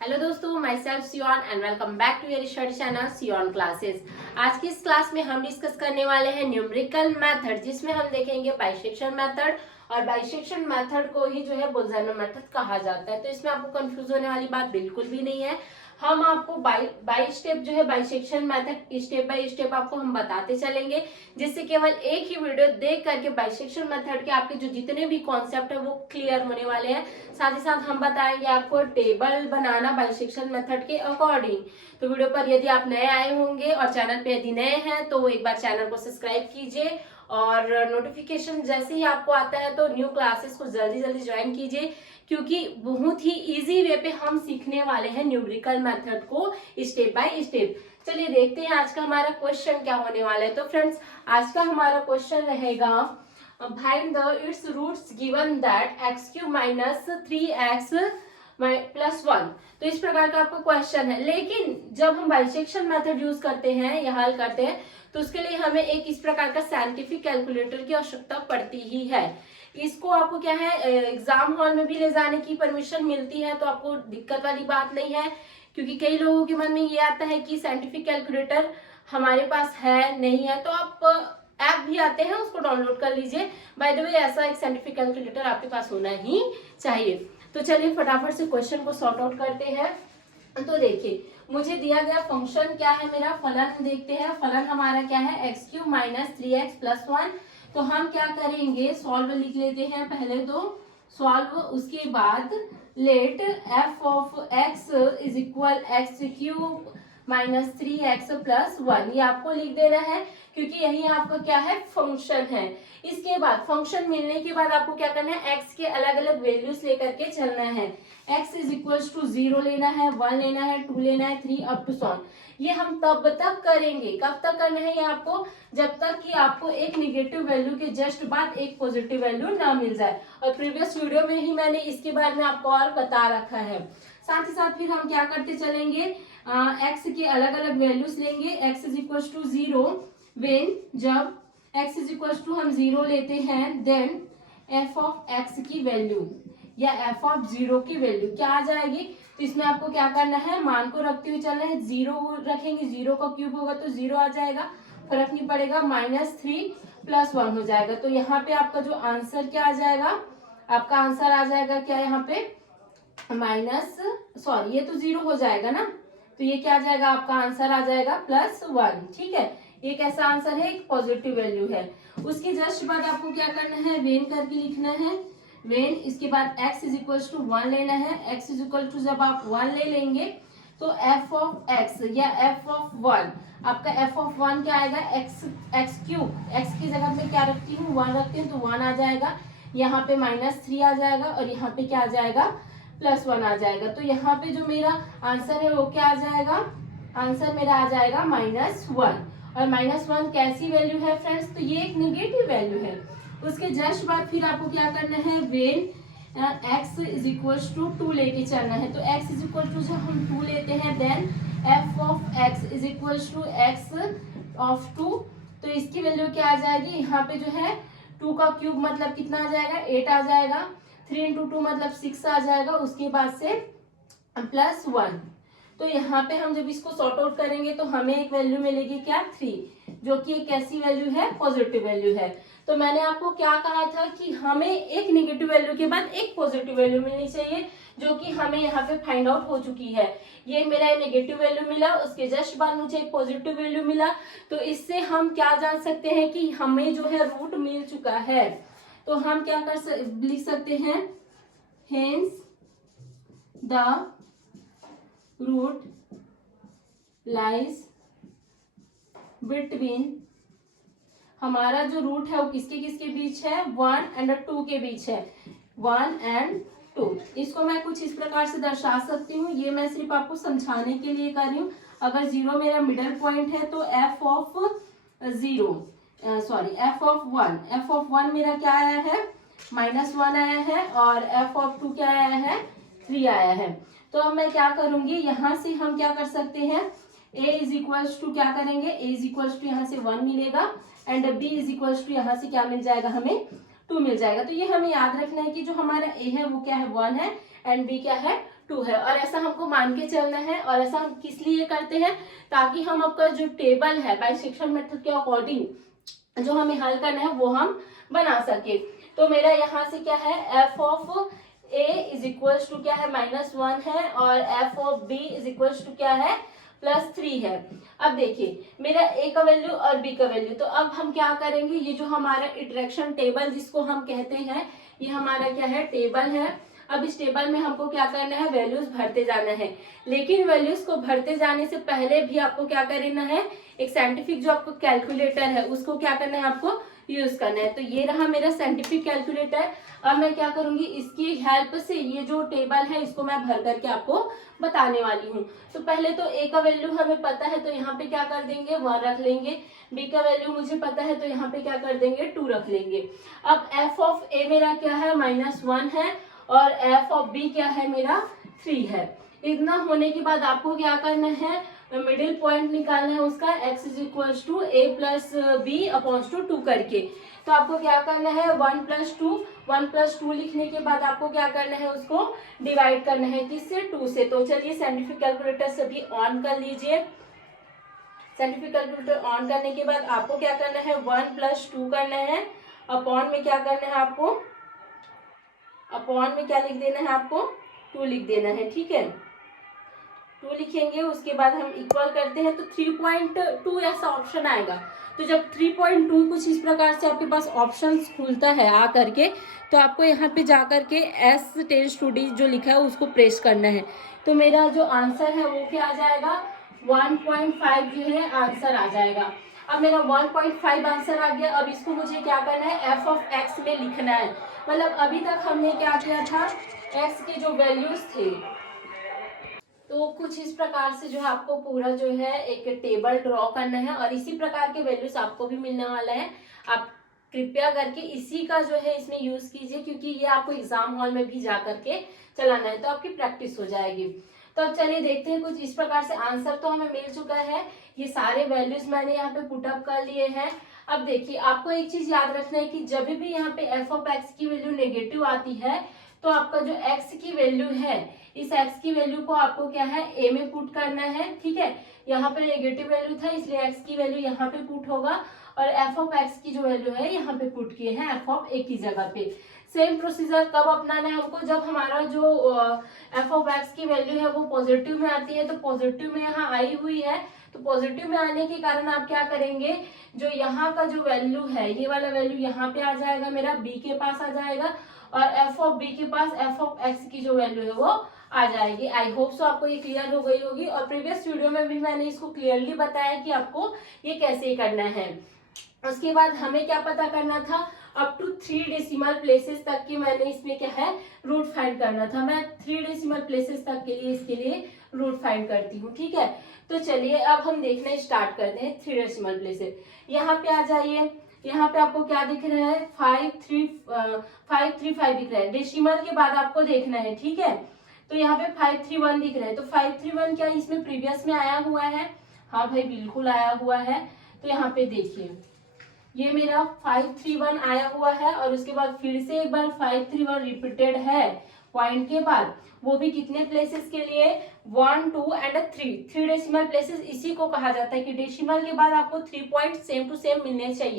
Hello दोस्तों, myself Sion and welcome back to your study channel Sion classes. आज की इस class में हम डिस्कस करने वाले हैं न्यूमेरिकल मेथड, जिसमें हम देखेंगे बाइसेक्शन मेथड। और बाइसेक्शन मेथड को ही जो है बोल्जैनो मेथड कहा जाता है। तो इसमें आपको कंफ्यूज होने वाली बात बिल्कुल भी नहीं है। हम आपको बाई स्टेप जो है bisection method step by step आपको हम बताते चलेंगे, जिससे केवल एक ही वीडियो देख करके बाइसेक्शन मेथड के आपके जो जितने भी कॉन्सेप्ट है वो क्लियर होने वाले हैं। साथ ही साथ हम बताएंगे आपको टेबल बनाना बाइसेक्शन मेथड के अकॉर्डिंग। तो वीडियो पर यदि आप नए आए होंगे और चैनल पे यदि नए हैं तो एक बार चैनल को सब्सक्राइब कीजिए और नोटिफिकेशन जैसे ही आपको आता है तो न्यू क्लासेस को जल्दी जल्दी ज्वाइन कीजिए, क्योंकि बहुत ही इजी वे पे हम सीखने वाले हैं न्यूमेरिकल मेथड को स्टेप बाय स्टेप। चलिए देखते हैं आज का हमारा क्वेश्चन क्या होने वाला है। तो फ्रेंड्स, आज का हमारा क्वेश्चन रहेगा find the its roots given that x³ minus 3x plus 1। तो इस प्रकार का आपको क्वेश्चन है, लेकिन जब हम बाइसेक्शन मेथड यूज करते हैं या हल करते हैं तो उसके लिए हमें एक इस प्रकार का साइंटिफिक कैलकुलेटर की आवश्यकता पड़ती ही है। इसको आपको क्या है एग्जाम हॉल में भी ले जाने की परमिशन मिलती है, तो आपको दिक्कत वाली बात नहीं है। क्योंकि कई लोगों के मन में ये आता है कि साइंटिफिक कैलकुलेटर हमारे पास है नहीं है, तो आप ऐप भी आते हैं उसको डाउनलोड कर लीजिए। बाय द वे, ऐसा एक साइंटिफिक कैलकुलेटर आपके पास होना ही चाहिए। तो चलिए फटाफट से क्वेश्चन को सॉर्ट आउट करते हैं। तो देखिए, मुझे दिया गया फंक्शन क्या है, मेरा फलन देखते हैं। फलन हमारा क्या है, x³ माइनस 3x प्लस 1। तो हम क्या करेंगे, सॉल्व लिख लेते हैं पहले तो सॉल्व, उसके बाद let f of x is equal x³ minus 3x plus 1, ये आपको लिख देना है क्योंकि यही आपका क्या है फंक्शन है। इसके बाद फंक्शन मिलने के बाद आपको क्या करना है, x के अलग अलग वैल्यूज लेकर के चलना है। x इज इक्वल टू 0 लेना है, 1 लेना है, 2 लेना है, 3 अप टू 7। ये हम तब तक करेंगे, कब तक करना है ये आपको, जब तक कि आपको एक निगेटिव वैल्यू के जस्ट बाद एक पॉजिटिव वैल्यू ना मिल जाए। और प्रीवियस वीडियो में ही मैंने इसके बारे में आपको और बता रखा है। साथ ही साथ फिर हम क्या करते चलेंगे, x के अलग अलग वैल्यूज लेंगे। x is equal to 0 when, जब x इज इक्वल टू हम 0 लेते हैं, देन f ऑफ x की वैल्यू या f ऑफ 0 की वैल्यू क्या आ जाएगी। तो इसमें आपको क्या करना है, मान को रखते हुए चलना है। 0 रखेंगे, 0 का क्यूब होगा तो 0 आ जाएगा, फर्क नहीं पड़ेगा। माइनस 3 प्लस 1 हो जाएगा। तो यहाँ पे आपका जो आंसर क्या आ जाएगा, आपका आंसर आ जाएगा क्या, यहाँ पे माइनस, सॉरी ये तो 0 हो जाएगा ना, तो ये क्या आ जाएगा, आपका आंसर आ जाएगा प्लस 1। ठीक है, ये कैसा आंसर है, एक पॉजिटिव वैल्यू है। उसके जस्ट बाद आपको क्या करना है, वेन करके लिखना है। वेन, इसके बाद x इज इक्वल टू 1 लेना है। x इज इक्वल टू जब आप 1 ले लेंगे तो f ऑफ x या f ऑफ 1, आपका f ऑफ 1 क्या आएगा, x³ x की जगह पे क्या रखती हूँ, 1 रखती हूँ, तो 1 आ जाएगा। यहाँ पे माइनस 3 आ जाएगा और यहाँ पे क्या आ जाएगा, प्लस 1 आ जाएगा। तो यहाँ पे जो मेरा आंसर है वो क्या आ जाएगा, आंसर मेरा आ जाएगा -1। और -1 कैसी वैल्यू है फ्रेंड्स, तो ये एक नेगेटिव वैल्यू है। उसके जस्ट बाद फिर आपको क्या करना है, when x is equal to 2 लेके चलना है। तो x इज इक्वल टू जब हम 2 लेते हैं, then f of x is equal to x of 2। तो इसकी वैल्यू क्या आ जाएगी, यहाँ पे जो है 2 का क्यूब मतलब कितना आ जाएगा, 8 आ जाएगा। 3 इंटू 2 मतलब 6 आ जाएगा। उसके बाद से प्लस 1। तो यहाँ पे हम जब इसको सॉर्ट आउट करेंगे तो हमें एक वैल्यू मिलेगी क्या, 3, जो कि एक कैसी वैल्यू है, पॉजिटिव वैल्यू है। तो मैंने आपको क्या कहा था कि हमें एक नेगेटिव वैल्यू के बाद एक पॉजिटिव वैल्यू मिलनी चाहिए, जो कि हमें यहाँ पे फाइंड आउट हो चुकी है। ये मेरा नेगेटिव वैल्यू मिला, उसके जस्ट बाद मुझे एक पॉजिटिव वैल्यू मिला। तो इससे हम क्या जान सकते हैं कि हमें जो है रूट मिल चुका है। तो हम क्या लिख सकते हैं, hence the root lies between, हमारा जो रूट है वो किसके किसके बीच है, 1 एंड 2 के बीच है, 1 एंड 2। इसको मैं कुछ इस प्रकार से दर्शा सकती हूँ, ये मैं सिर्फ आपको समझाने के लिए कर रही हूँ। अगर 0 मेरा मिडल पॉइंट है तो f ऑफ 1 मेरा क्या आया है, -1 आया है, और f ऑफ 2 क्या आया है, 3 आया है। तो अब मैं क्या करूंगी, यहाँ से हम क्या कर सकते हैं, a इज इक्वल टू क्या करेंगे, a इज इक्वल टू यहाँ से 1 मिलेगा and b is equal to यहाँ से क्या मिल जाएगा, हमें 2 मिल जाएगा। तो ये हमें याद रखना है कि जो हमारा a है वो क्या है, 1 है एंड b क्या है, 2 है। और ऐसा हमको मान के चलना है, और ऐसा हम किस लिए करते हैं, ताकि हम आपका जो टेबल है बाइसेक्शन मेथड के अकॉर्डिंग जो हमें हल करना है वो हम बना सके। तो मेरा यहाँ से क्या है, F of A is equals to क्या है -1 है, और F of B is equals to क्या है +3 है। अब देखिए मेरा ए का वैल्यू और बी का वैल्यू, तो अब हम क्या करेंगे, ये जो हमारा इटरेक्शन टेबल जिसको हम कहते हैं, ये हमारा क्या है टेबल है। अब इस टेबल में हमको क्या करना है, वैल्यूज भरते जाना है। लेकिन वैल्यूज को भरते जाने से पहले भी आपको क्या करना है, एक साइंटिफिक जो आपको कैलकुलेटर है उसको क्या करना है, आपको यूज करना है। तो ये रहा मेरा साइंटिफिक कैलकुलेटर। अब मैं क्या करूंगी, इसकी हेल्प से ये जो टेबल है इसको मैं भर करके आपको बताने वाली हूँ। तो पहले तो ए का वैल्यू हमें पता है, तो यहाँ पे क्या कर देंगे 1 रख लेंगे। बी का वैल्यू मुझे पता है, तो यहाँ पे क्या कर देंगे 2 रख लेंगे। अब एफ ऑफ ए मेरा क्या है -1 है, और एफ ऑफ बी क्या है मेरा 3 है। इतना होने के बाद आपको क्या करना है, मिडिल पॉइंट निकालना है उसका, x is equals to a plus b upons to 2 करके। तो आपको क्या करना है 1+2 लिखने के बाद आपको क्या करना है, उसको डिवाइड करना है किससे, 2 से। तो चलिए साइंटिफिक कैलकुलेटर सभी ऑन कर लीजिए। साइंटिफिक कैलकुलेटर ऑन करने के बाद आपको क्या करना है 1+2 करना है, अपॉन में क्या करना है आपको, अपॉन में क्या लिख देना है आपको 2 लिख देना है, ठीक है। 2 लिखेंगे, उसके बाद हम इक्वल करते हैं तो 3.2 ऐसा ऑप्शन आएगा। तो जब 3.2 कुछ इस प्रकार से आपके पास ऑप्शन खुलता है आ करके, तो आपको यहाँ पे जा करके S टेंस टू D जो लिखा है उसको प्रेस करना है। तो मेरा जो आंसर है वो क्या आ जाएगा, 1.5 जो है आंसर आ जाएगा। अब मेरा 1.5 आंसर आ गया। अब इसको मुझे क्या करना है, एफ ऑफ एक्स में लिखना है। मतलब अभी तक हमने क्या किया था, एक्स के जो वैल्यूज थे, तो कुछ इस प्रकार से जो है आपको पूरा जो है एक टेबल ड्रॉ करना है, और इसी प्रकार के वैल्यूज आपको भी मिलने वाला है। आप कृपया करके इसी का जो है इसमें यूज कीजिए, क्योंकि ये आपको एग्जाम हॉल में भी जा करके चलाना है, तो आपकी प्रैक्टिस हो जाएगी। तो अब चलिए देखते हैं, कुछ इस प्रकार से आंसर तो हमें मिल चुका है। ये सारे वैल्यूज मैंने यहाँ पे पुटअप कर लिए हैं। अब देखिए आपको एक चीज याद रखना है कि जब भी यहाँ पे एफ ऑफ एक्स की वैल्यू नेगेटिव आती है, तो आपका जो एक्स की वैल्यू है, इस एक्स की वैल्यू को आपको क्या है ए में पुट करना है, ठीक है। यहाँ पे नेगेटिव वैल्यू था इसलिए एक्स की वैल्यू यहाँ पे पुट होगा, और एफ ऑफ एक्स की जो वैल्यू है यहाँ पे पुट किए हैं एफ ऑफ ए की जगह पे। सेम प्रोसीजर कब अपनाना है हमको, जब हमारा जो एफ ऑफ एक्स की वैल्यू है वो पॉजिटिव में आती है। तो पॉजिटिव में यहाँ आई हुई है, तो पॉजिटिव में आने के कारण आप क्या करेंगे, जो यहाँ का जो वैल्यू है ये वाला वैल्यू यहाँ पे आ जाएगा, मेरा बी के पास आ जाएगा, और एफ ऑफ बी के पास एफ ऑफ एक्स की जो वैल्यू है वो आ जाएगी। आई होप सो आपको ये क्लियर हो गई होगी, और प्रीवियस वीडियो में भी मैंने इसको क्लियरली बताया कि आपको ये कैसे करना है। उसके बाद हमें क्या पता करना था, अप टू 3 डेसिमल प्लेसेस तक की मैंने इसमें क्या है रूट फाइंड करना था। मैं 3 डेसिमल प्लेसेस तक के लिए इसके लिए रूट फाइंड करती हूँ, ठीक है। तो चलिए अब हम देखना स्टार्ट करते हैं 3 डेसिमल प्लेसेस। यहाँ पे आ जाइए, यहाँ पे आपको क्या दिख रहा है 535 दिख रहा है। डेसिमल के बाद आपको देखना है, ठीक है। तो यहाँ पे 531 दिख रहा है, तो 531 क्या इसमें प्रीवियस में आया हुआ है, हाँ भाई बिल्कुल आया हुआ है। तो यहाँ पे देखिए ये मेरा 531 आया हुआ है, और उसके बाद फिर से एक बार 531 रिपीटेड है पॉइंट के बाद, वो भी कितने प्लेसेस के लिए 1, 2 एंड 3 डेसिमल प्लेसेस। इसी को कहा जाता है कि डेसिमल के बाद आपको 3 पॉइंट सेम टू सेम मिलने चाहिए।